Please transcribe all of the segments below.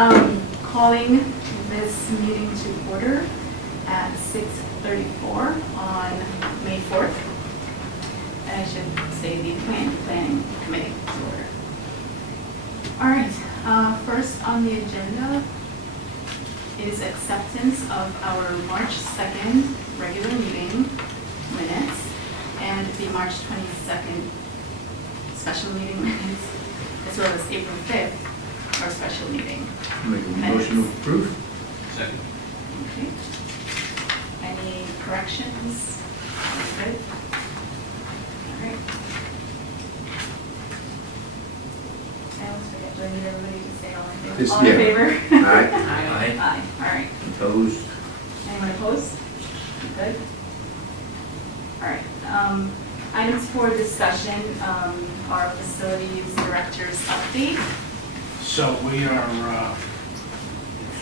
Calling this meeting to order at 6:34 on May 4th. And I should say the planning committee to order. All right, first on the agenda is acceptance of our March 2nd regular meeting minutes and the March 22nd special meeting minutes, as well as April 5th, our special meeting. Make a motion to approve. Second. Okay. Any corrections? Good? All right. I always forget, do I need everybody to say all in favor? Just- All in yeah. favor? Aye. Aye. Aye, all right. Opposed? Anyone opposed? Good? All right. Items for discussion, our facilities director's update. So we are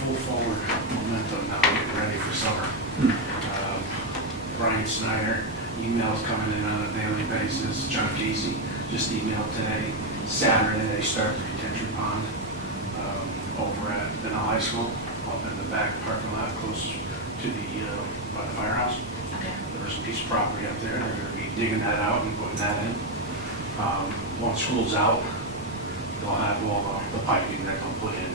full forward momentum now, getting ready for summer. Brian Snyder, emails coming in on a daily basis. John Casey just emailed today. Saturday, they start the retention pond over at Benel High School, up in the back parking lot, close to the, by the firehouse. Okay. There's a piece of property up there. They're going to be digging that out and putting that in. Once school's out, they'll have all the piping that they'll put in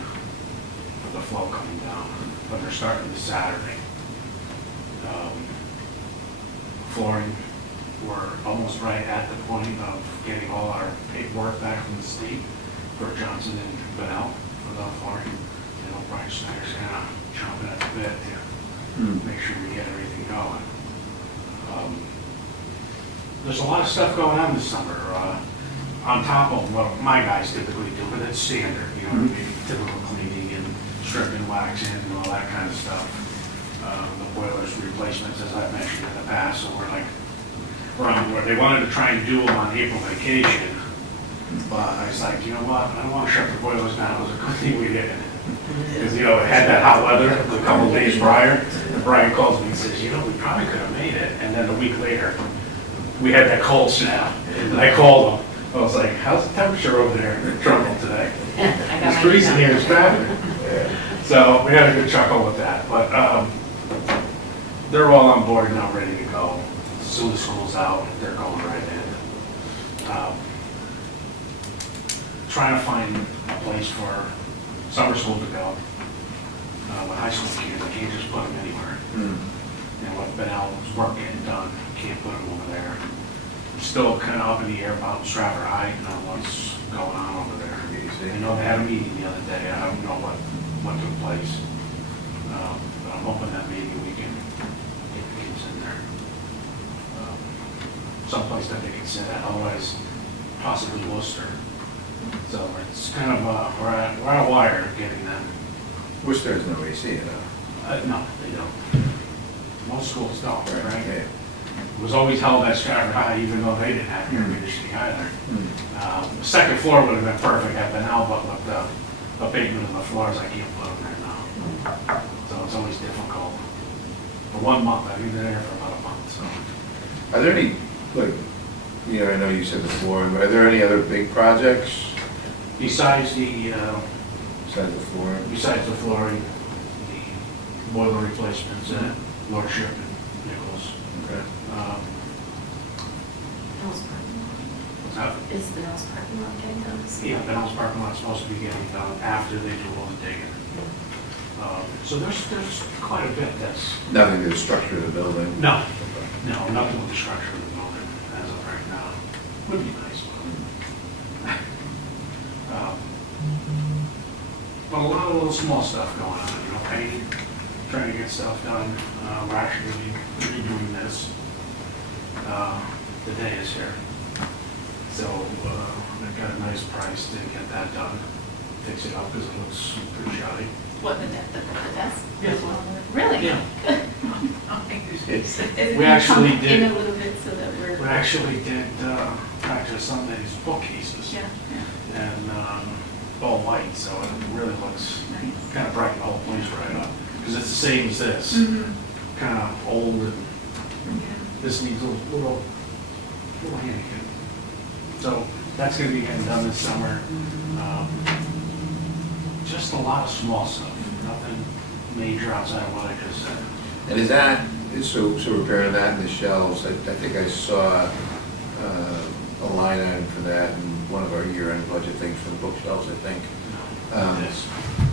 for the flow coming down. But they're starting this Saturday. Flooring, we're almost right at the point of getting all our paperwork back from the state for Johnson and Benel for the flooring. You know, Brian Snyder's kind of chomping at the bit to make sure we get everything going. There's a lot of stuff going on this summer, on top of what my guys typically do, but it's standard, you know, maybe typical cleaning and stripping, waxing, and all that kind of stuff. The boilers replacements, as I've mentioned in the past, so we're on board. They wanted to try and do them on April vacation, but I was like, you know what, I don't want to shut the boilers down. It was a good thing we didn't. Because, you know, it had that hot weather a couple of days prior, and Brian calls me and says, you know, we probably could have made it. And then a week later, we had that cold snap, and I called him. I was like, how's the temperature over there in Trumbull today? It's freezing here, it's bad. So we had a good chuckle with that, but they're all on board now, ready to go. As soon as school's out, they're going right in. Trying to find a place for summer school to go. With high school kids, I can't just put them anywhere. You know, with Benel's work getting done, can't put them over there. I'm still kind of up in the air about Stratford High, you know, what's going on over there. I know they had a meeting the other day, I don't know what took place. But I'm hoping that maybe we can get the kids in there. Someplace that they can sit at, otherwise possibly Worcester. So it's kind of, we're on a wire getting them. Worcester has no AC at all. No, they don't. Most schools don't, right? Yeah. It was always held at Stratford High, even though they didn't have air conditioning either. The second floor would have been perfect at Benel, but with the abatement of the floors, I can't put them there now. So it's always difficult. For 1 month, I've been there for about a month, so. Are there any, like, you know, I know you said the flooring, but are there any other big projects Besides the, besides the flooring? flooring, the boiler replacements at Lordship and Nichols. Okay. Bell's parking lot. What's that? Is the Bell's parking lot getting done? Yeah, Benel's parking lot's supposed to be getting done after they do all the digging. So there's quite a bit that's, Nothing to the structure of the building? no, nothing with the structure of the building as of right now. Would be nice, but a lot of little small stuff going on, you know, painting, trying to get stuff done. We're actually redoing this. The day is here. So I got a nice price to get that done, fix it up because it looks pretty shoddy. What, the desk? Yeah. Really? Yeah. Is We it actually come did. in a little bit so that we're. We actually did practice some of these bookcases. Yeah, And all white, so it really looks yeah, nice. kind of brighten the whole place right up. Because it's the same as this, Mm-hmm. kind of old, and Yeah. this needs a little handicap. So that's going to be getting done this summer. just a lot of small stuff, nothing major outside of what I just said. And is that, so repairing that in the shelves, I think I saw a line item for that in one of our year-end budget things for the bookshelves, I think. This,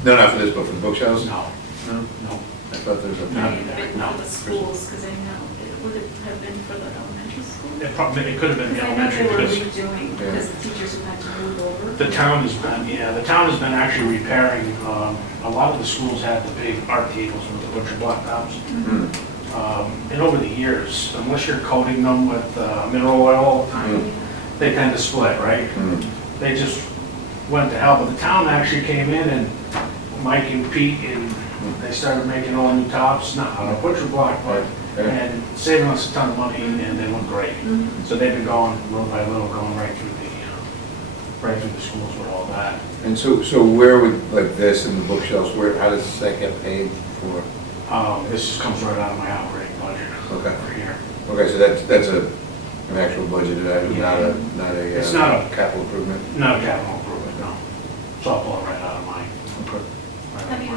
No, not for this, but for the bookshelves? no, No? no. I thought there was a. May have been No. for the schools, because I know, would it have been for the elementary school? It probably, it could have been Because I know elementary they were because redoing, because the teachers who had to move over. the town has been, the town has been actually repairing, a lot of the schools had the big art tables with the butcher block tops. Hmm. And over the years, unless you're coating them with mineral oil all the time, they tend to split, right? Hmm. They just went to hell, but the town actually came in and Mike and Pete and they started making all new tops, not on a butcher block, but, and saving us a ton of money and they look great. Mhm. So they've been going little by little, going right through the schools with all that. And so where would, like this and the bookshelves, how does that get paid for? This just comes right out of my operating budget. Okay. For here. Okay, so that's an actual budgeted item, not a. It's not a- capital improvement? Not a capital improvement, no. So I'll pull it right out of mine. Okay. Have you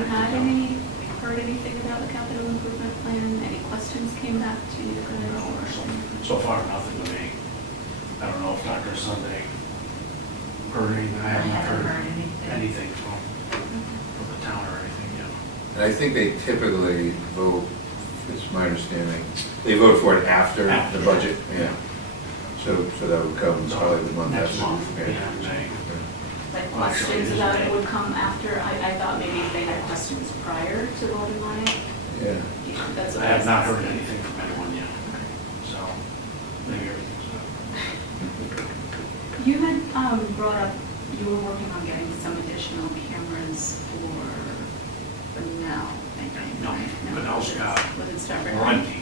heard anything about the capital improvement plan? Any questions came back to you guys? So far, nothing to me. I don't know if Dr. Sunday heard anything. I have not heard anything from the town or anything yet. And I think they typically vote, it's my understanding, they vote for it after After. the budget, yeah. So that would come probably the month Next after. month, Yeah. yeah, May. Like Well, actually, questions it is about May. it would come after? I thought maybe if they had questions prior to voting on it. Yeah. That's what I have not was- heard anything from anyone yet, so maybe everything's good. You had brought up, you were working on getting some additional cameras for now, I think. No, right? Bunnell's got Was it Stratford? plenty.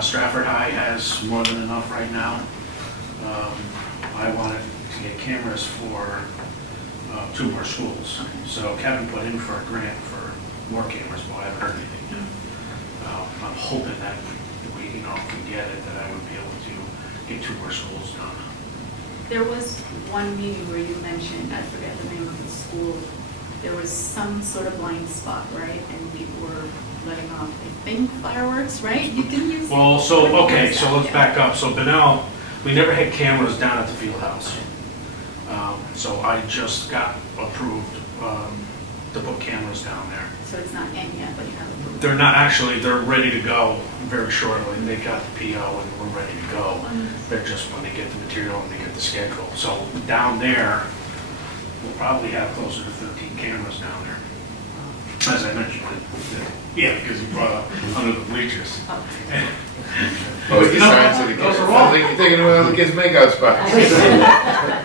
Stratford High has more than enough right now. I wanted to get cameras for 2 more schools. Okay. So Kevin put in for a grant for more cameras, but I haven't heard anything yet. I'm hoping that if we, if we get it, that I would be able to get 2 more schools done. There was one meeting where you mentioned, I forget the name of the school, there was some sort of blind spot, right? And people were letting off, I think, fireworks, right? You can use. Well, so, okay, so let's Yeah. back up. So Bunnell, we never had cameras down at the field house. So I just got approved to put cameras down there. So it's not in yet, but you have approval. They're not actually, they're ready to go very shortly. They got the PO and we're ready to go. They're just when they get the material and they get the schedule. So down there, we'll probably have closer to 13 cameras down there. As I mentioned, yeah, because you brought up under the bleachers. Oh, it's the You know, science of the those kids. are all- I think you're thinking of one of the kids' makeout spots.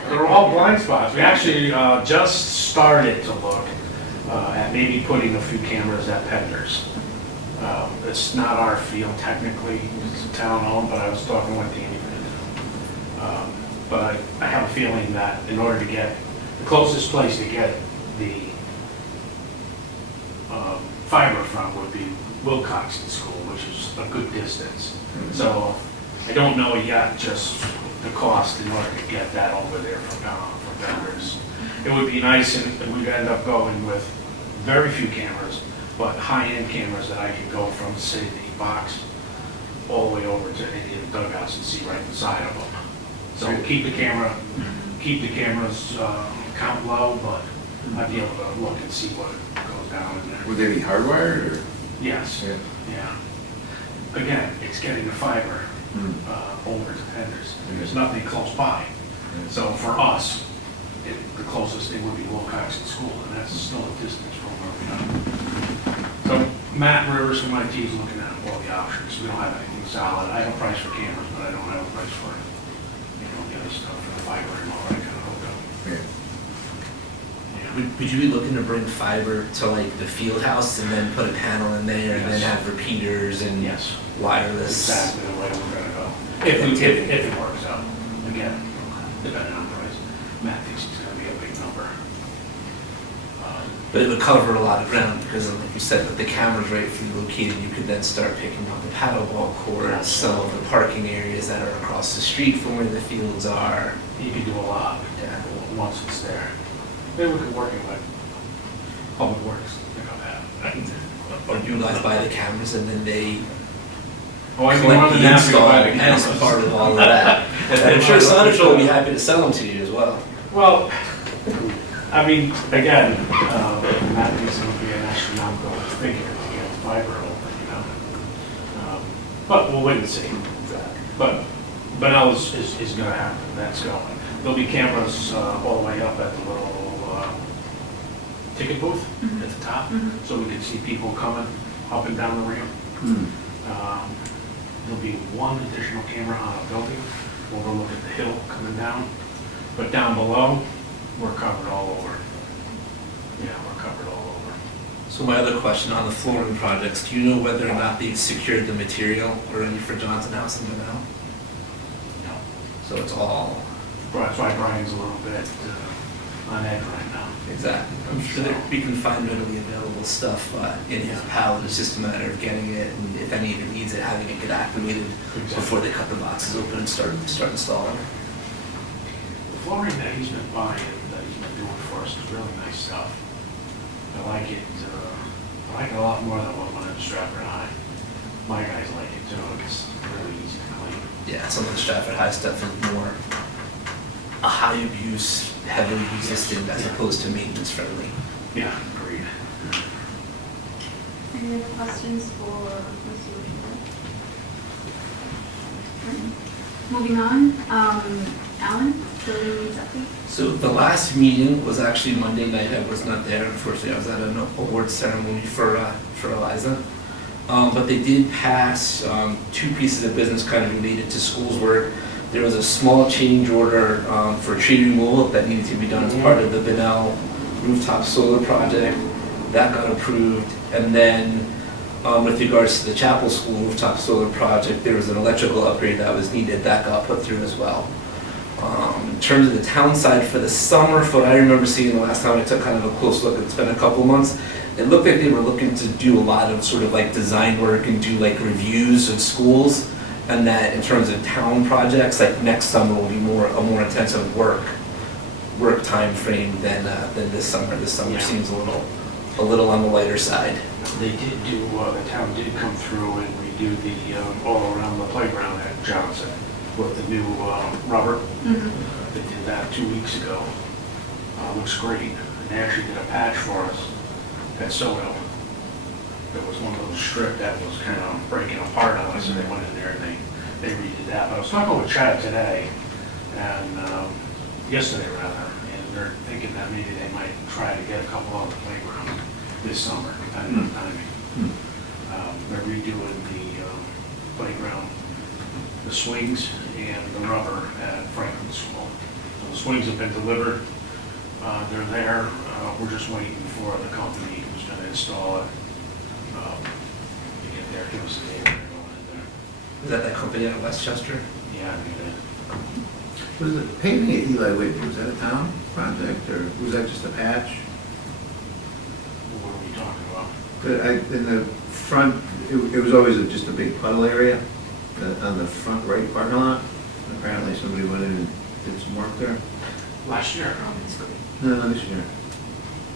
They're all blind spots. We actually just started to look at maybe putting a few cameras at Penders. It's not our field technically, it's town owned, but I was talking with Danny. But I have a feeling that in order to get, the closest place to get the fiber from would be Wilcoxon School, which is a good distance. So I don't know yet just the cost in order to get that over there for vendors. It would be nice if we'd end up going with very few cameras, but high-end cameras that I could go from, say, the box all the way over to any of the dugouts and see right inside of them. So keep the cameras count low, but I'd be able to look and see what goes down in there. Would they be hardwired or? Yes, Yeah. yeah. Again, it's getting the fiber over to Penders. There's nothing close by. So for us, the closest thing would be Wilcoxon School, and that's still a distance from where we are. So Matt Rivers from IT is looking at all the options. We don't have anything solid. I have a price for cameras, but I don't have a price for, the other stuff, for the fiber and all that kind of hookup. Yeah. Yeah. Would you be looking to bring fiber to like the field house and then put a panel in there and then Yes. have repeaters and Yes. wireless? Exactly the way we're gonna go. If it works out. Again, depending on price. Matt thinks it's gonna be a big number. But it would cover a lot of ground because, like you said, with the cameras right located, you could then start picking up the paddleball courts, some of the parking areas that are across the street from where the fields are. You can do a lot Yeah. once it's there. Maybe we could work it with You guys buy the cameras and then they Oh, I'd be more collect than the happy to install buy the as cameras. part of all of that. And I'm sure Sonatrol will be happy to sell them to you as well. Well, I mean, again, that reason would be an astronomical figure to get fiber open, you know? But we'll wait and see. But Benel is gonna happen, that's going. There'll be cameras all the way up at the little ticket booth Mhm. at the top, Mhm. so we can see people coming up and down the ramp. Hmm. There'll be one additional camera on a building overlooking the hill coming down, but down below, we're covered all over. Yeah, we're covered all over. So my other question on the flooring projects, do you know whether or not they've secured the material already for Johnson House and Benel? No. So it's all, That's why Brian's a little bit on edge right now. exactly. I'm sure that we can find readily available stuff in his pallet. It's just a matter of getting it, and if any of it needs it, having it get activated before they cut the boxes open and start installing. The flooring that he's been buying, that he's been doing for us is really nice stuff. I like it a lot more than what went at Stratford High. My guys like it too, it's really easy to clean. Yeah, some of the Stratford High stuff is more a high abuse, heavily resistant as opposed to maintenance friendly. Yeah, agreed. Any other questions for Mr. Richard? Moving on, Alan, building needs update? So the last meeting was actually Monday night. I was not there, unfortunately. I was at an awards ceremony for Eliza. But they did pass 2 pieces of business kind of related to schools work. There was a small change order for tree removal that needed to be done as part of the Benel rooftop solar project. That got approved. And then with regards to the Chapel School rooftop solar project, there was an electrical upgrade that was needed. That got put through as well. In terms of the town side for the summer, from what I remember seeing the last time I took kind of a close look, it's been a couple months, it looked like they were looking to do a lot of sort of like design work and do like reviews of schools, and that in terms of town projects, like next summer will be a more intensive work time frame than this summer. This summer Yeah. seems a little on the lighter side. They did do, the town did come through and redo the, all around the playground at Johnson with the new rubber. Mm-hmm. They did that 2 weeks ago. Looks great. And they actually did a patch for us at Soto. There was one little strip that was kind of breaking apart on us, so they went in there and they redid that. But I was talking with Chad today, and yesterday rather, and they're thinking that maybe they might try to get a couple on the playground this summer, depending on timing. They're redoing the playground, the swings and the rubber at Franklin School. So the swings have been delivered. They're there. We're just waiting for the company who's going to install it to get there, give us a date when they're going in there. Is that that company out of Westchester? Yeah, I think that. Was the paving at Eli Whitney, was that a town project, or was that just a patch? What are we talking about? But in the front, it was always just a big puddle area, on the front right parking lot. Apparently somebody went in and did some work there. Last year. No, this year.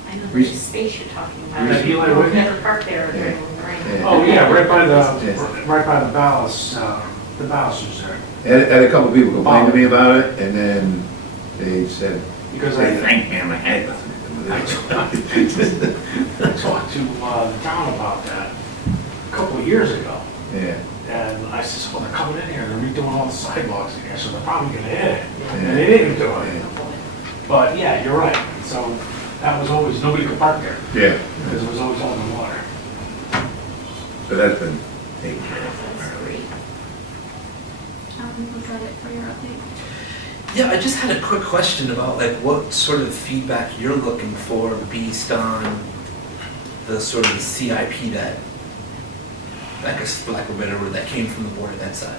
I know Recent- there's space you're talking Recent- about. At Eli We've Whitney? never parked there during the rain. Yeah. Oh, yeah, right by Yeah. the ballast, the ballasters there. Had a couple people complain to me about it, and then they said, Because they I thanked me, I'm like, hey, nothing to do with it. I talked to the town about that a couple of years ago. Yeah, And I said, well, they're coming in here, they're redoing all the sidewalks again, so they're probably gonna hit it. Yeah. And they didn't do it. Yeah. But yeah, you're right. So that was always, nobody could park there yeah. because it was always on the water. So that's been taken care of. That's apparently. great. Was that it for your update? Yeah, I just had a quick question about like what sort of feedback you're looking for based on the sort of the CIP that, I guess for lack of a better word, that came from the board of that side.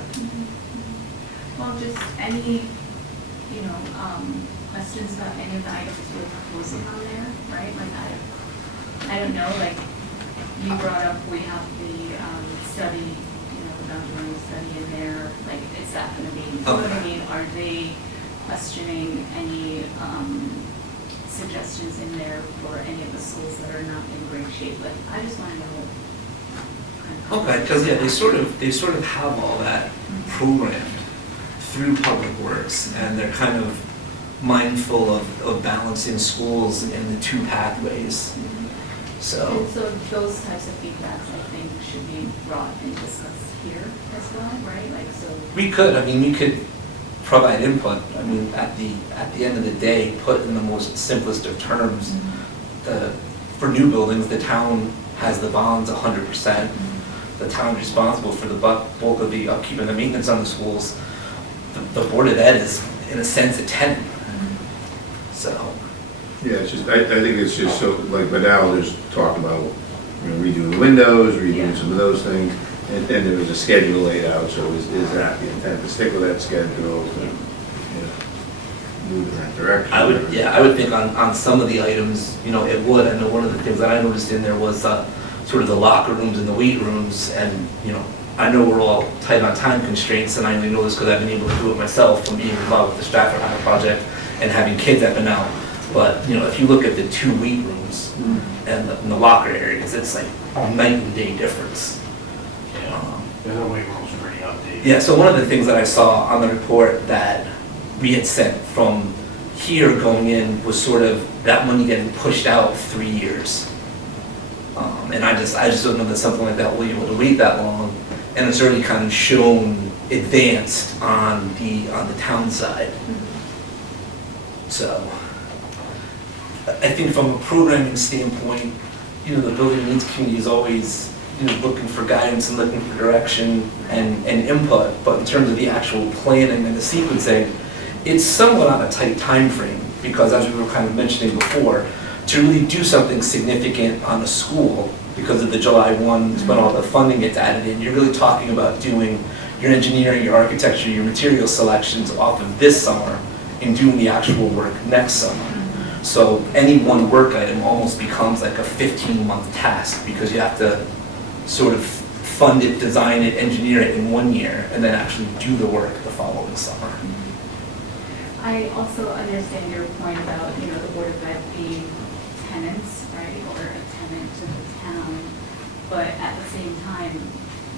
Well, just any, questions about any of the items we're proposing on there, right? Like, I don't know, like, you brought up, we have the study, the boundary study in there, like, is that gonna be, you know what I mean? Are they questioning any suggestions in there for any of the schools that are not in great shape? Like, I just wanna know kind of. Okay, because, yeah, they sort of have all that programmed through Public Works, and they're kind of mindful of balancing schools in the two pathways, so. And so those types of feedbacks, I think, should be brought and discussed here as well, right? Like, so. We could provide input. I mean, at the end of the day, put in the most simplest of terms, for new buildings, the town has the bonds 100%. The town's responsible for the bulk of the upkeep and the maintenance on the schools. The Board of Ed is, in a sense, a tenant. So, Yeah, it's just, I think it's just so, like, but now there's talk about, redoing the windows, redoing some of those things, and there was a schedule laid out, so is that the intent, to stick with that schedule, move in that direction? I would think on some of the items, it would. I know one of the things that I noticed in there was sort of the locker rooms and the weight rooms, and, I know we're all tight on time constraints, and I only know this because I've been able to do it myself from being involved with the Stratford High project and having kids up and out. But, if you look at the 2 weight rooms and the locker areas, it's like night and day difference. The other weight room's pretty outdated. Yeah, so one of the things that I saw on the report that we had sent from here going in was sort of that money getting pushed out 3 years. And I just don't know that something like that will be able to wait that long, and it's already kind of shown advanced on the town side. So, I think from a programming standpoint, the building needs committee is always, looking for guidance and looking for direction and input, but in terms of the actual planning and the sequencing, it's somewhat on a tight time frame, because as we were kind of mentioning before, to really do something significant on a school, because of the July 1 is when all the funding gets added in, you're really talking about doing your engineering, your architecture, your material selections off of this summer and doing the actual work next summer. So any one work item almost becomes like a 15-month task, because you have to sort of fund it, design it, engineer it in 1 year, and then actually do the work the following summer. I also understand your point about, the Board of Ed being tenants, right, or a tenant to the town, but at the same time,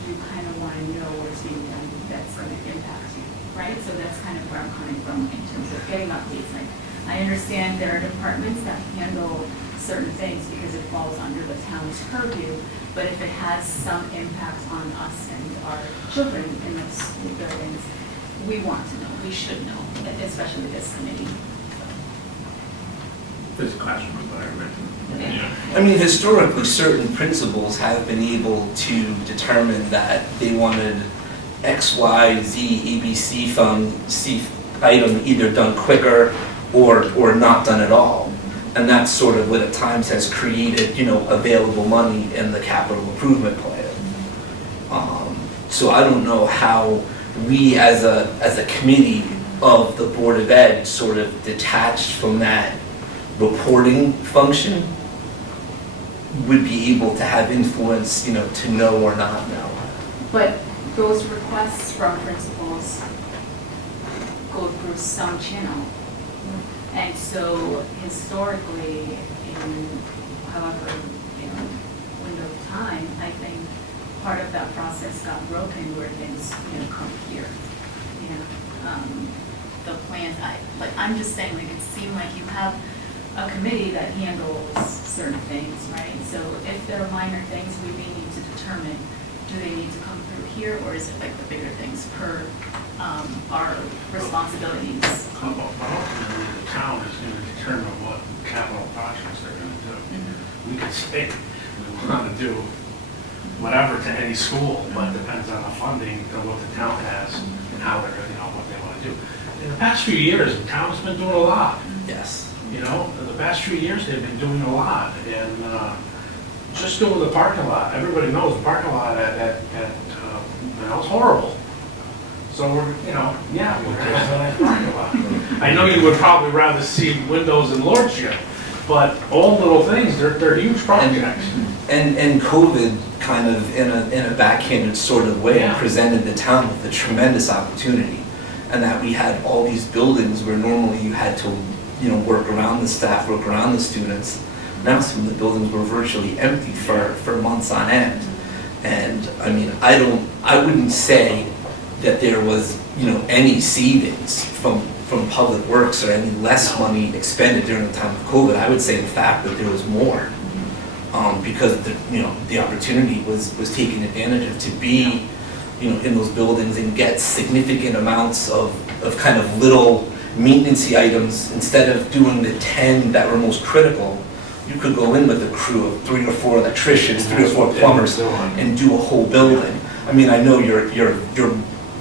you kind of want to know what's being done that's going to impact you, right? So that's kind of where I'm coming from in terms of getting updates. Like, I understand there are departments that handle certain things because it falls under the town's purview, but if it has some impact on us and our children in those school buildings, we want to know, we should know, especially this committee. This classroom environment. Yeah. I mean, historically, certain principals have been able to determine that they wanted X, Y, Z, ABC fund, C item either done quicker or not done at all. And that's sort of what at times has created, available money in the capital improvement plan. So I don't know how we as a committee of the Board of Ed sort of detached from that reporting function would be able to have influence, to know or not know. But those requests from principals go through some channel. And so historically, in however, window of time, I think part of that process got broken where things, come here. The plans, I'm just saying, like, it seemed like you have a committee that handles certain things, right? So if there are minor things, we may need to determine, do they need to come through here, or is it like the bigger things per our responsibilities? But ultimately, the town is going to determine what capital projects they're going to do. We could say we want to do whatever to any school, but it depends on the funding of what the town has and how they're, what they want to do. In the past few years, the town's been doing a lot. Yes. In the past few years, they've been doing a lot, and just doing the parking lot. Everybody knows the parking lot at it's horrible. So we're, we're gonna have a nice parking lot. I know you would probably rather see windows in Lordship, but all little things, they're huge projects. And COVID kind of in a backhanded sort of way presented the town with a tremendous opportunity, and that we had all these buildings where normally you had to work around the staff, work around the students. Now some of the buildings were virtually empty for months on end. And, I mean, I wouldn't say that there was, any savings from Public Works or any less money expended during the time of COVID. I would say in fact that there was more. Because the opportunity was taken advantage of to be, in those buildings and get significant amounts of kind of little maintenance items. Instead of doing the 10 that were most critical, you could go in with a crew of 3 or 4 electricians, 3 or 4 plumbers, and do a whole building. I mean, I know your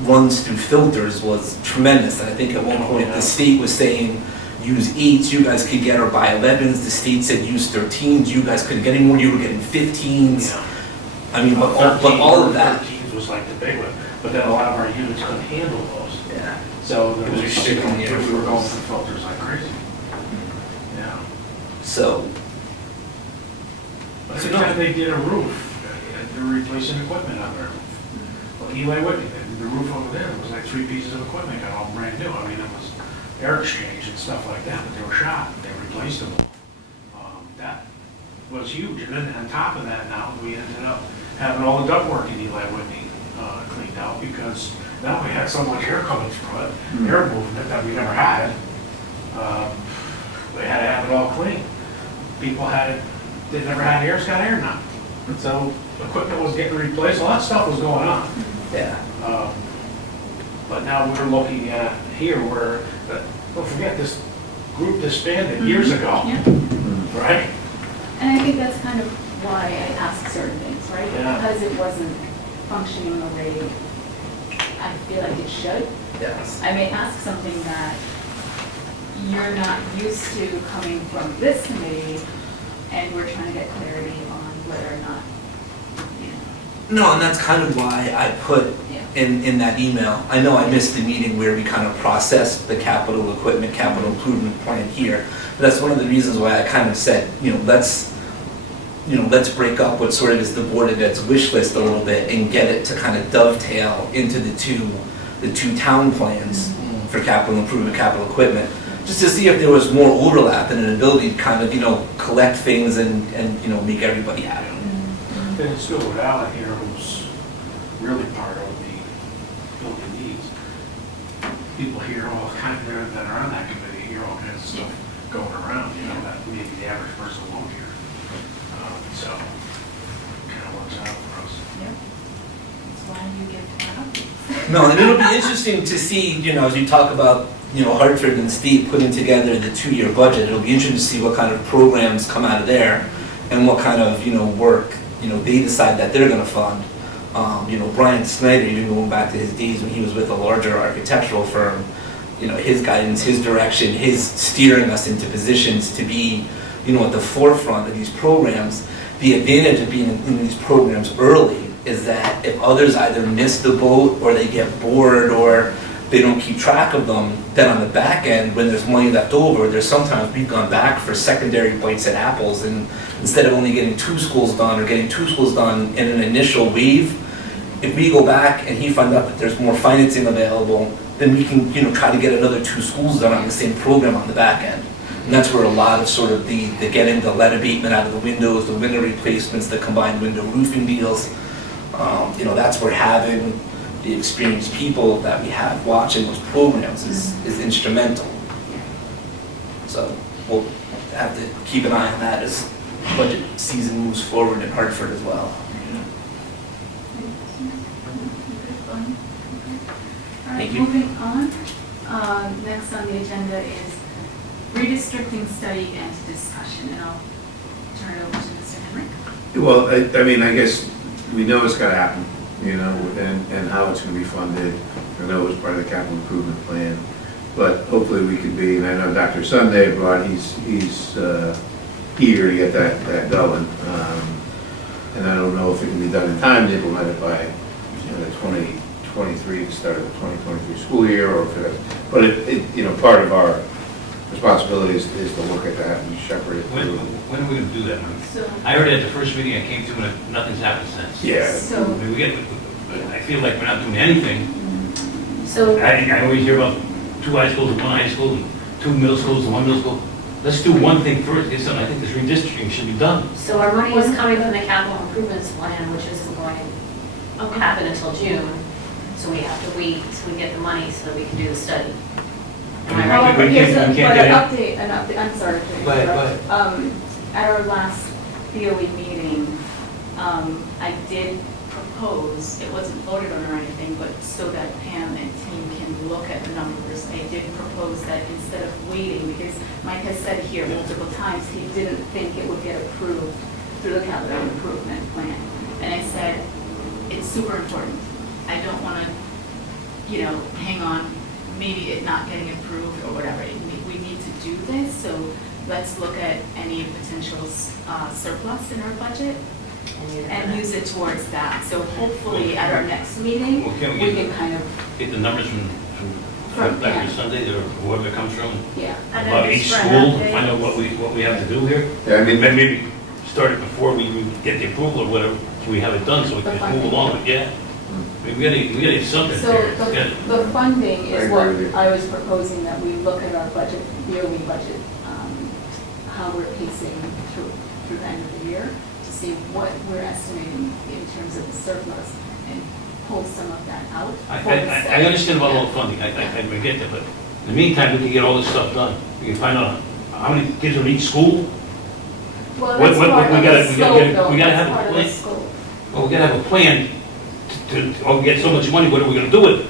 runs through filters was tremendous, and I think at one point the state was saying use 8s, you guys could get, or buy 11s, the state said use 13s, you guys couldn't get any more, you were getting 15s. Yeah. I mean, but all of that. 13s was like the big one, but then a lot of our units couldn't handle those. Yeah. So there was Restricting the air we were going flows. through filters like crazy. Yeah. So, But every time they did a roof, they were replacing equipment on their roof. Well, Eli Whitney, the roof over there, it was like 3 pieces of equipment, got all brand new. I mean, it was air exchange and stuff like that, but they were shot, they replaced them all. That was huge. And then on top of that now, we ended up having all the ductwork in Eli Whitney cleaned out because now we had so much air coming through it, air movement that we never had. We had to have it all clean. People had it, they never had air, got air now. So equipment was getting replaced, a lot of stuff was going on. yeah. But now we're looking at here where, don't forget, this group disbanded years ago, Yeah. right? And I think that's kind of why I asked certain things, right? Yeah. Because it wasn't functioning the way I feel like it should. Yes. I may ask something that you're not used to coming from this committee, and we're trying to get clarity on whether or not, No, and that's kind of why I put yeah. in that email. I know I missed the meeting where we kind of processed the capital equipment, capital improvement plan here. But that's one of the reasons why I kind of said, let's break up what sort of is the Board of Ed's wish list a little bit and get it to kind of dovetail into the two town plans for capital improvement, capital equipment, just to see if there was more overlap and an ability to kind of, collect things and make everybody happy. Then it's still with Alan here, who's really part of the building needs. People hear all kinds of, that are on that committee, hear all kinds of stuff going around, that maybe the average person won't hear. So, kind of works out for us. Yep. That's why you give that. No, and it'll be interesting to see, as you talk about, Hartford and State putting together the 2-year budget, it'll be interesting to see what kind of programs come out of there and what kind of, work, they decide that they're gonna fund. Brian Snyder, even going back to his days when he was with a larger architectural firm, his guidance, his direction, his steering us into positions to be, at the forefront of these programs. The advantage of being in these programs early is that if others either miss the boat or they get bored or they don't keep track of them, then on the back end, when there's money left over, there's sometimes we've gone back for secondary bites at apples, and instead of only getting 2 schools done or getting 2 schools done in an initial wave, if we go back and he finds out that there's more financing available, then we can, try to get another 2 schools done on the same program on the back end. And that's where a lot of sort of the getting the lead abatement out of the windows, the window replacements, the combined window roofing deals, that's where having the experienced people that we have watching those programs is instrumental. So we'll have to keep an eye on that as budget season moves forward in Hartford as well. All right, Thank you. moving on. Next on the agenda is redistricting study and discussion, and I'll turn it over to Mr. Henry. Well, I guess we know it's gotta happen, and how it's gonna be funded. I know it's part of the capital improvement plan, but hopefully we could be, and I know Dr. Sunday brought, he's eager to get that going. And I don't know if it can be done in time to implement it by, the 2023, the start of the 2023 school year, or if it, but part of our responsibility is to look at that and shepherd it through. When are we gonna do that? So, I heard it at the first meeting I came to, and nothing's happened since. Yeah. so, I mean, I feel like we're not doing anything. so, I always hear about 2 high schools and 1 high school, and 2 middle schools and 1 middle school. Let's do one thing first, get something, I think this redistricting should be done. So our money is coming from the capital improvements plan, which is going to happen until June, so we have to wait till we get the money so that we can do the study. Am I right? However, we Here's can't but get in. an update, I'm sorry to Go ahead, interrupt. At our last BOE meeting, I did propose, it wasn't voted on or anything, but so that Pam and team can look at the numbers, I did propose that instead of waiting, because Mike has said here multiple times, he didn't think it would get approved through the capital improvement plan. And I said, it's super important. I don't want to, hang on, maybe it not getting approved or whatever. We need to do this, so let's look at any potential surplus in our budget and use it towards that. So hopefully at our next meeting, Well, can we we can kind of, get the numbers from From Dr. Pam. Sunday or whoever it comes from? yeah. And About then each spread school, updates. find out what we have to do here? Yeah, I mean, Maybe start it before we even get the approval or whatever, so we have it done, so we The can funding. move along, but yeah. I mean, we gotta get something So here. the funding I is agree what with you. I was proposing, that we look at our budget, yearly budget, how we're pacing through the end of the year, to see what we're estimating in terms of the surplus, and pull some of that out. for the I study. understand about all the funding, I get that, but in the meantime, we can get all this stuff done. We can find out how many kids are in each school. Well, what- that's what- part we of gotta- the we scope, gotta- though. we gotta That's have a part of the plan. scope. Well, we gotta have a plan to get so much money, what are we gonna do with it?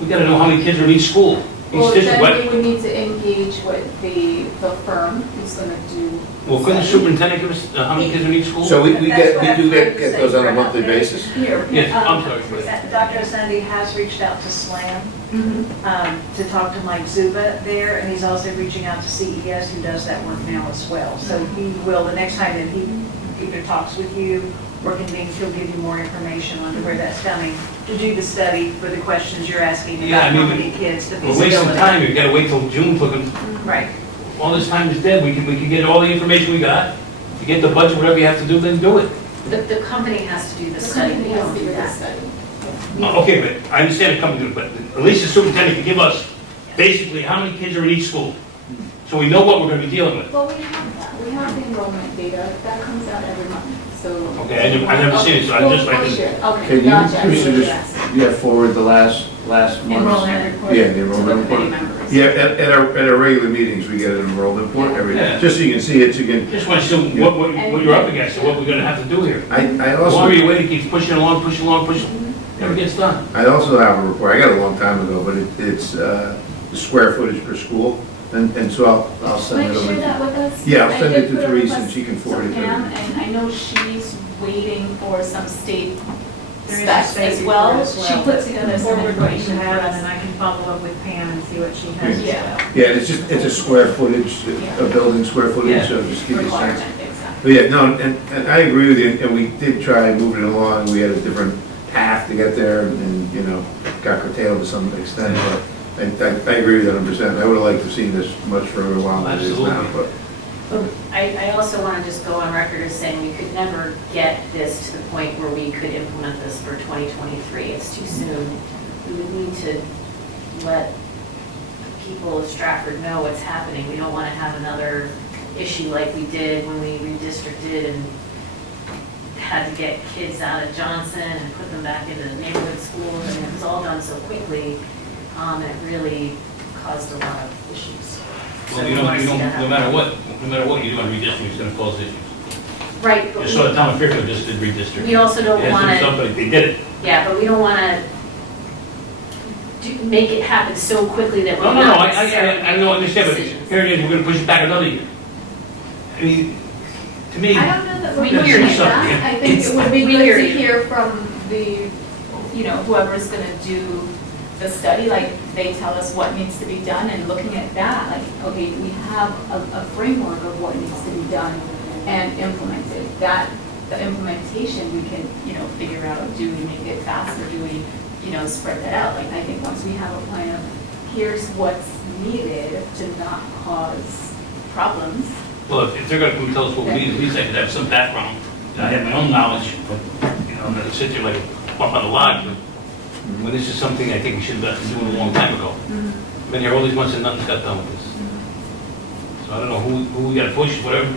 We gotta know how many kids are in each school, Well, each district. then we would need to engage with the firm who's gonna do. Well, couldn't the superintendent give us how many kids are in each school? so we That's do what I'm trying to get say, those on a for an monthly update. basis. Here. Yes, I'm sorry. go ahead. Dr. Sandy has reached out to SLAM Mhm. to talk to Mike Zuba there, and he's also reaching out to CES, who does that work now as well. So he will, the next time that he either talks with you or convenes, he'll give you more information on where that's coming to do the study for the questions you're asking Yeah, I about how mean, many kids, the We're wasting feasibility. time, we gotta wait till June, looking, Right. all this time is dead, we can get all the information we got, to get the budget, whatever you have to do, then do it. The company has to do the The study, company we has don't to do do the that. study. Okay, but I understand the company, but at least the superintendent can give us basically how many kids are in each school, so we know what we're gonna be dealing with. Well, we have that, we have the enrollment data, that comes out every month, so. Okay, I never seen it, so I just like We'll this. share. Okay, Can you, gotcha, I see Teresa, what you're just, asking. forward the last month's? Enrollment report. Yeah, the To enrollment the committee report. members. Yeah, at our regular meetings, we get an enrollment report every, Yeah. just so you can see it, so you can, Just wanna see what you're up against, and what we're gonna have to do here. I Why also. are you waiting, keep pushing along, never gets done. I also have a report, I got it a long time ago, but it's the square footage per school, and so I'll send Might it over. share that with us? Yeah, I'll I send did it to put a Teresa, request and she can forward it to Pam, her. and I know she's waiting for some state There is a specs state as report well. as She well. put together some Forward what you information for have, and us. then I can follow up with Pam and see what she has as Yeah. well. Yeah, it's a square footage, a building square footage, Yeah. so just give you a Requirement, sense. exactly. But yeah, no, and I agree with you, and we did try moving it along, we had a different path to get there, and, got curtailed to some extent, but I agree with that 100%. I would have liked to see this much further along than it is now, Absolutely. but. I also want to just go on record as saying we could never get this to the point where we could implement this for 2023. It's too soon. We would need to let people of Stratford know what's happening. We don't want to have another issue like we did when we redistricted and had to get kids out of Johnson and put them back into the neighborhood schools, and it was all done so quickly, and it really caused a lot of issues. So Well, we wanna see that no happen. matter what you do on redistricting, it's gonna cause issues. Right, but Just saw the town of Fairfield just did redistricting. we also don't They had want some to, stuff, but they did it. yeah, but we don't want to make it happen so quickly that we're No, not I necessarily don't making understand, but decisions. here it is, we're gonna push it back another year. I mean, to me, I don't know that We we're hear doing you. that. I think it would be We good hear to you. hear from the, whoever's gonna do the study, like, they tell us what needs to be done, and looking at that, like, okay, we have a framework of what needs to be done and implemented. That, the implementation, we can, figure out, do we make it faster, do we, spread that out? Like, I think once we have a plan of, here's what's needed to not cause problems. well, if they're gonna come tell us what we need, at least I could have some background. I have my own knowledge, but, I'm gonna sit there like a bump on the log, but when this is something I think we should have been doing a long time ago. Been here all these months and nothing's got done with this. So I don't know who we gotta push, whatever,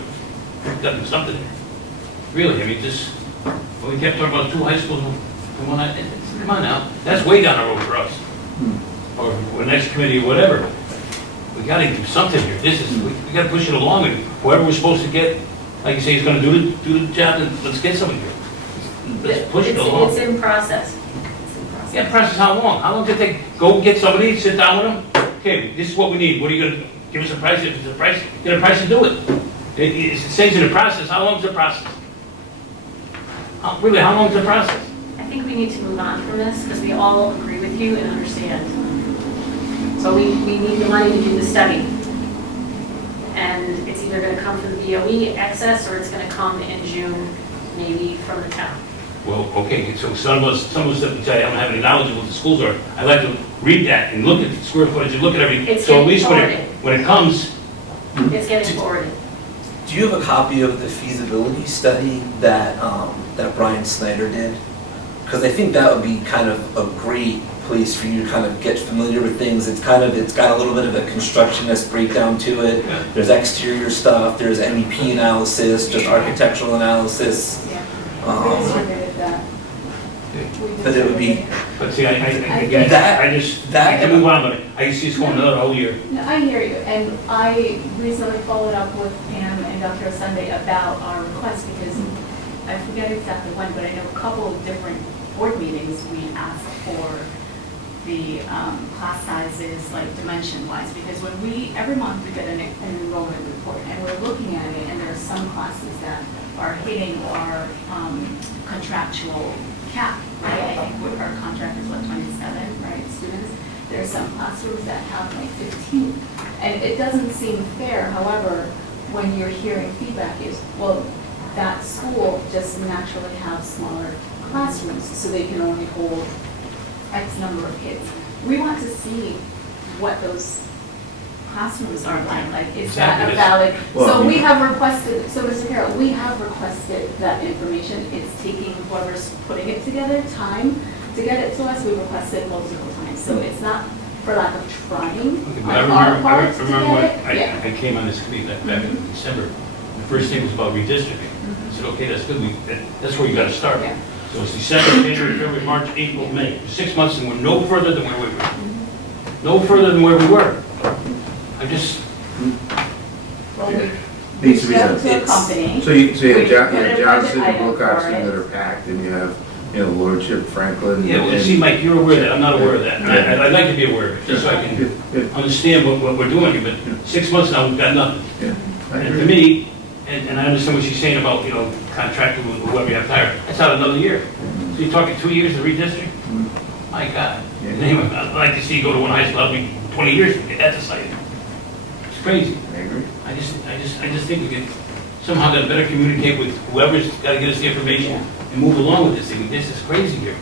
got to do something. Really, I mean, just, Well, we kept talking about 2 high schools, come on now, that's way down the road for us. Or the next committee or whatever. We gotta do something here, we gotta push it along, and whoever we're supposed to get, like you say, is gonna do the job, then let's get somebody here. Let's push it along. It's in process. It's in process. Yeah, process how long? How long does it take? Go get somebody, sit down with them? Okay, this is what we need. What are you gonna, give us a price? If it's a price, get a price and do it. It says in the process, how long is the process? Really, how long is the process? I think we need to move on from this because we all agree with you and understand. So we need the money to do the study. And it's either gonna come from the BOE excess or it's gonna come in June, maybe from the town. Well, okay, so some of us that say I don't have any knowledge of what the schools are, I like to read that and look at the square footage and look at everything. It's So at least getting when it comes, It's getting forwarded. Do you have a copy of the feasibility study that, that Brian Snyder did? Because I think that would be kind of a great place for you to kind of get familiar with things. It's got a little bit of a constructionist breakdown to it. Yeah. There's exterior stuff, there's MEP analysis, just architectural analysis. Yeah. Um, We distributed that. But it would be, but see, I just, That- I can move on, but I see it's going another whole year. No, I hear you, and I recently followed up with Pam and Dr. Sunday about our request, because I forget exactly when, but I know a couple of different board meetings, we asked for the class sizes, like dimension-wise, because when every month we get an enrollment report, and we're looking at it, and there are some classes that are hitting our contractual cap, right? I think our contract is what, 27, right, students? There are some classrooms that have like 15. And it doesn't seem fair, however, when you're hearing feedback is, well, that school just naturally have smaller classrooms, so they can only hold X number of kids. We want to see what those classrooms are like is that a valid? Well, So I we mean- have requested, so Mr. Carroll, we have requested that information. It's taking whoever's putting it together time to get it to us. We requested multiple times, so it's not for lack of trying Okay, on but I our remember, part to when get it. Yeah. I came on this committee back in December. The first thing was about redistricting. I said, okay, that's good, that's where you gotta start. Yeah. So it's December, January, February, March, April, May, 6 months, and we're no further than where we were. No further than where we were. I just, Well, we Needs to be reached out done. to a company. So you We have put a Johnson budget and item Wilcoxon for it. that are packed, and you have, Lordship, Franklin. yeah, well, and- see, Mike, you're aware of that, I'm not aware of that. And I'd like to be aware of it, just so I Yeah, can yeah, understand what we're doing here, but 6 months now, we've got nothing. yeah. I And agree. to me, and I understand what she's saying about, contracting with whoever you have to hire, that's out another year. So you're talking 2 years to redistrict? My God. Yeah. And anyway, I'd like to see you go to one high school, that'll be 20 years to get that decided. It's crazy. I agree. I just think we could somehow gotta better communicate with whoever's gotta get us the information and move along with this thing. This is crazy here.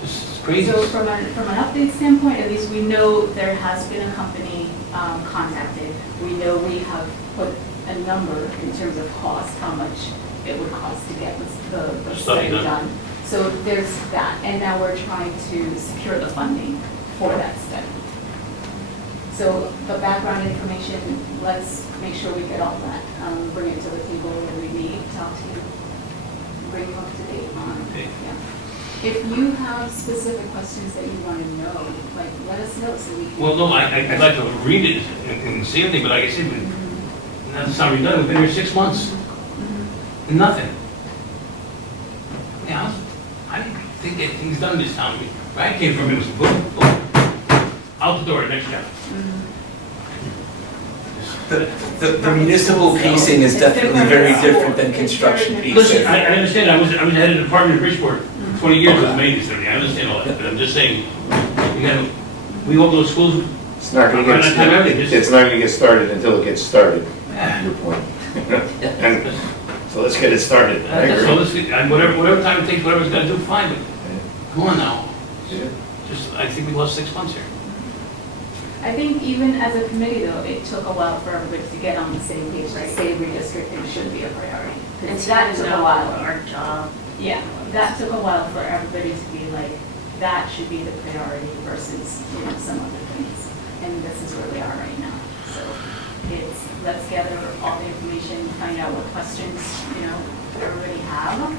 This is crazy. So from an update standpoint, at least we know there has been a company contacted. We know we have put a number in terms of cost, how much it would cost to get the Study study done. done. So there's that, and now we're trying to secure the funding for that study. So the background information, let's make sure we get all that, bring it to the table when we meet, talk to you, bring you up to date on, Okay. yeah. If you have specific questions that you want to know, like, let us know so we can. Well, no, I'd like to read it and see everything, but like I said, that's not redone. We've been here 6 months. And nothing. Yeah, I didn't think anything's done this town. Where I came from, it was boom, boom, out the door, next job. the municipal pacing is definitely very different than construction Listen, pacing. I understand, I was head of the department in Bridgeport, 20 years with maintenance, and everything. I understand all that, but I'm just saying, we hope those schools, It's not gonna Right, that's how everything get, is. it's not gonna get started until it gets started, your point. And so let's get it started. I that's agree. all, whatever time it takes, whatever's gotta do, fine, but come on now. Yeah. Just, I think we lost 6 months here. I think even as a committee though, it took a while for everybody to get on the same page, to say redistricting should be a priority. And Because to that took a know while. our job. Yeah, that took a while for everybody to be like, that should be the priority versus, some other things. And this is where we are right now. So it's, let's gather all the information, find out what questions, everybody have,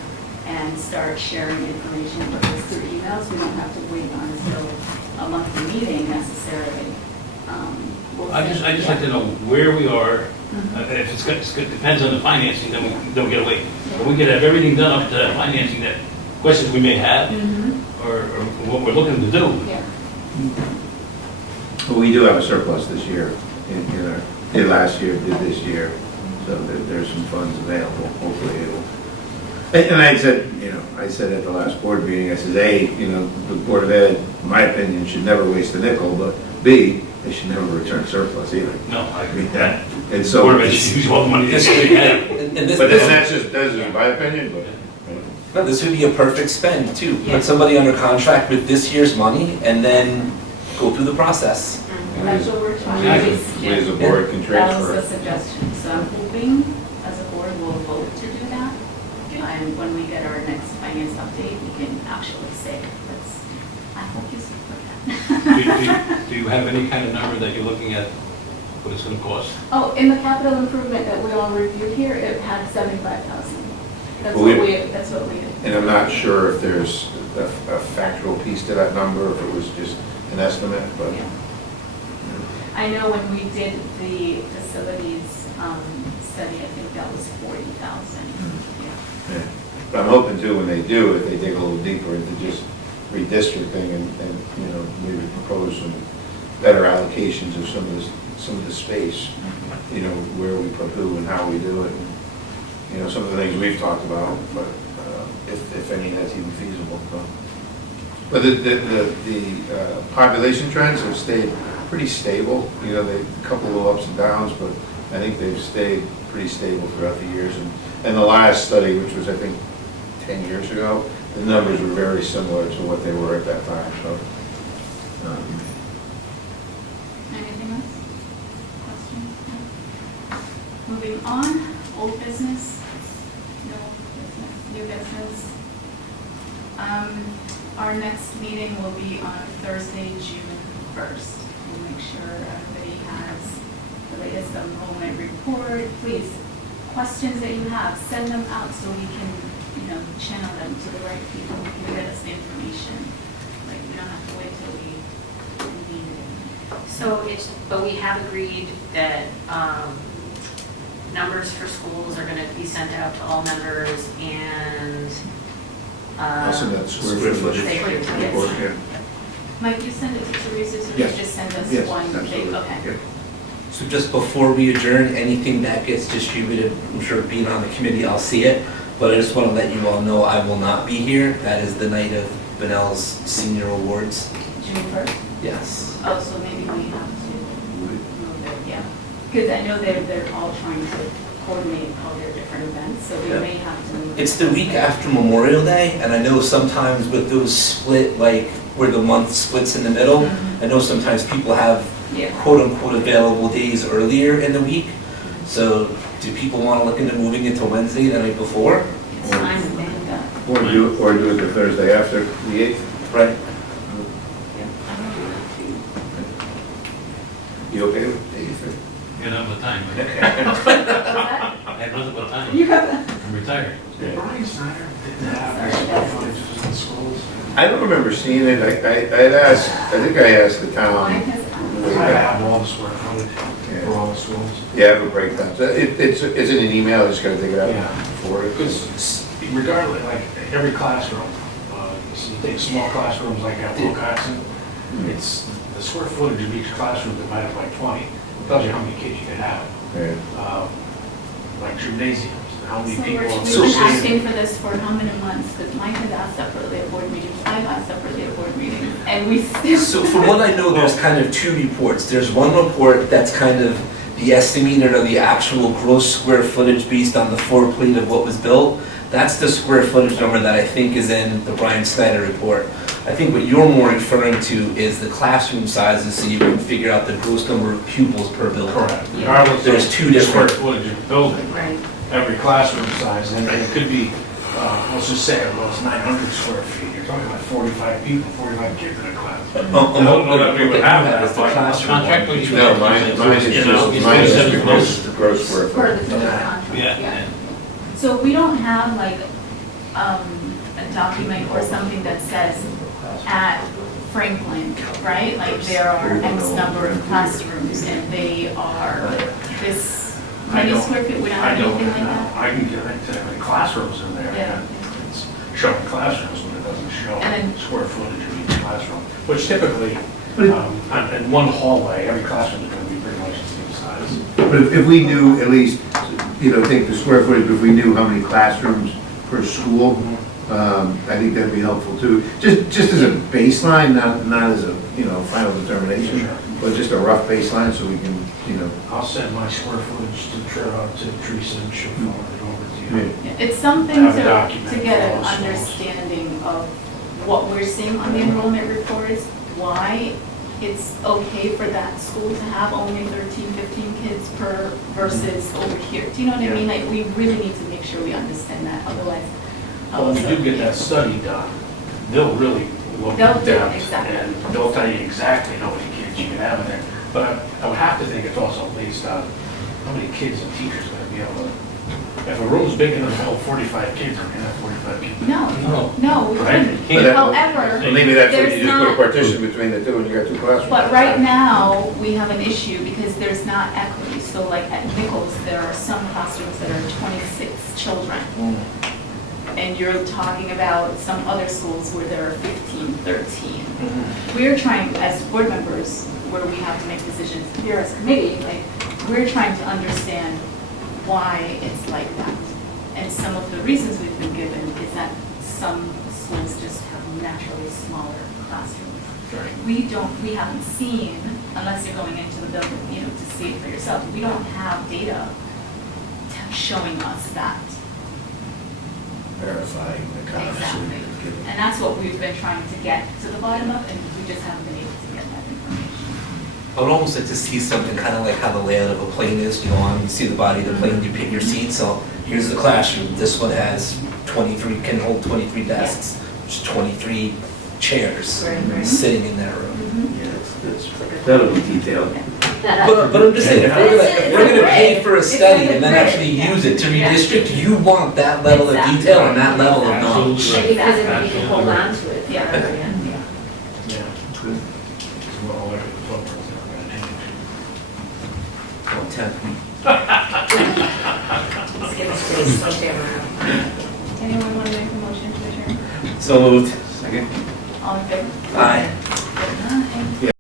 and start sharing information with us through emails. We don't have to wait until a monthly meeting necessarily. I just like to know where we are. If it's good, depends on the financing, then we don't get away. But we could have everything done up to that financing, that questions we may have, or what we're looking to do. Yeah. Well, we do have a surplus this year, did last year, did this year, so there's some funds available, hopefully it'll. And I said, I said at the last board meeting, I said, A, the Board of Ed, in my opinion, should never waste a nickel, but B, they should never return surplus either. No, I agree with that. And so. Board of Ed should use all the money they have. And this, But then that's just my opinion, but. no, this would be a perfect spend too. Yeah. Put somebody under contract with this year's money and then go through the process. That's what we're trying Exactly. to We as do. a board can That was transfer. the suggestion, so I'm hoping as a board we'll vote to do that. And when we get our next finance update, we can actually say, I hope you support that. Do you have any kind of number that you're looking at, what it's gonna cost? Oh, in the capital improvement that we all reviewed here, it had 75,000. That's Well, what we did. And I'm not sure if there's a factual piece to that number, if it was just an estimate, but. Yeah. I know when we did the facilities study, I think that was 40,000. Yeah. Yeah. But I'm hoping too, when they do, if they dig a little deeper into just redistricting and maybe propose some better allocations of some of the space, where we put who and how we do it. And, some of the things we've talked about, but if any, that's even feasible. So. But the population trends have stayed pretty stable. They a couple of ups and downs, but I think they've stayed pretty stable throughout the years. And the last study, which was I think 10 years ago, the numbers were very similar to what they were at that time. So. Anything else? Questions? No? Moving on, old business? No business, new business? Our next meeting will be on Thursday, June 1st. We'll make sure everybody has the latest enrollment report. Please, questions that you have, send them out so we can, channel them to the right people who can get us the information. Like, we don't have to wait till we need it. So but we have agreed that numbers for schools are going to be sent out to all members and. Also that square Square footage. footage. report, yeah. Mike, you send it to Teresa, so you Yes. just send us Yes, one thing? absolutely. Okay. Yeah. So just before we adjourn, anything that gets distributed, I'm sure being on the committee, I'll see it. But I just want to let you all know I will not be here. That is the night of Benell's senior awards. June 1st? Yes. Oh, so maybe we have to move it, yeah. Because I know they're all trying to coordinate all their different events, so we Yeah. may have to move it. It's the week after Memorial Day, and I know sometimes with those split, like where the month splits in the middle, Mhm. I know sometimes people have Yeah. quote-unquote available days earlier in the week. So do people want to look into moving it to Wednesday the night before? It's fine with me, yeah. Or do it the Thursday after the 8th. Right. You okay with the 8th? You know, the time. What's that? I have nothing but time. You have, I'm retired. Brian Snyder didn't have the square footage just in schools. I don't remember seeing it. I had asked, I think I asked the mine town. has, I have all the square footage for all the schools. Yeah, I have a breakdown. So it's in an email, I just gotta dig it out Yeah. for it. Because regardless, like every classroom, so you take small classrooms like at Wilcoxon, it's the square footage of each classroom divided by 20, tells you how many kids you could have. Yeah. Like gymnasiums, how many so people. we've are been seeing- asking for this for how many months? Because Mike has asked separately at board meetings, I've asked separately at board meetings, and we still. So from what I know, there's kind of two reports. There's one report that's kind of the estimated or the actual gross square footage based on the floor plate of what was built. That's the square footage number that I think is in the Brian Snyder report. I think what you're more referring to is the classroom sizes, so you can figure out the gross number of pupils per building. Correct. Regardless There's of two the different- square footage of the building, Right. every classroom size, and it could be, let's just say, well, it's 900 square feet. You're talking about 45 people, 45 kids in a class. I don't know that we would have that, Is the but classroom contract one. with No, mine is You know, just, mine is just the 27 gross square For the footage. total contract, Yeah. So we don't have like a document or something that says at Franklin, right? Like there are X number of classrooms and they are this many square feet, we don't have anything like that? I can get exactly classrooms in there. Yeah. It's showing classrooms, but it doesn't show And then- square footage of each classroom, which typically, But in one hallway, every classroom is going to be pretty much the same size. But if we knew at least, take the square footage, but if we knew how many classrooms per school, I think that'd be helpful too. Just as a baseline, not as a, final determination, Sure. but just a rough baseline so we can, I'll send my square footage to Teresa and she'll forward it over to you. Yeah, it's something Have a to document get for an all schools. understanding of what we're seeing on the enrollment reports, why it's okay for that school to have only 13, 15 kids per versus over here. Do you know what I mean? Like, we really need to make sure we understand that, otherwise. When you do get that study done, they'll really look They'll at do it, depth, exactly. and they'll tell you exactly how many kids you can have in there. But I would have to think it's also based on how many kids and teachers are going to be able to, if a room's big enough to hold 45 kids, we're going to have 45 kids. No, we Right. couldn't. Can't. However, Well, maybe that's what there's you just put a not- partition between the two and you got two classrooms. but right now, we have an issue because there's not equity. So like at Nichols, there are some classrooms that are 26 children. And you're talking about some other schools where there are 15, 13. We're trying, as board members, where we have to make decisions here as committee, like, we're trying to understand why it's like that. And some of the reasons we've been given is that some schools just have naturally smaller classrooms. We haven't seen, unless you're going into the building, to see it for yourself, we don't have data showing us that. Verifying the Exactly. conversation. And that's what we've been trying to get to the bottom of, and we just haven't been able to get that information. I would almost like to see something kind of like how the layout of a plane is, you see the body of the plane, you pick your seat, so here's the classroom, this one has 23, can hold 23 desks, there's 23 chairs Right. sitting in that room. That'll be detailed. But I'm just saying, if we're gonna pay for a study and then actually use it to Yeah. redistrict, you want that level of Exactly. detail and that level of knowledge. Absolutely. Because then you can hold on to it Yeah. forever, yeah. Yeah. Well, like the footprints are going to change. Let's give it space, let's stay around. Anyone want to make a motion to adjourn? So moved. Second? All in favor? Aye. Good night.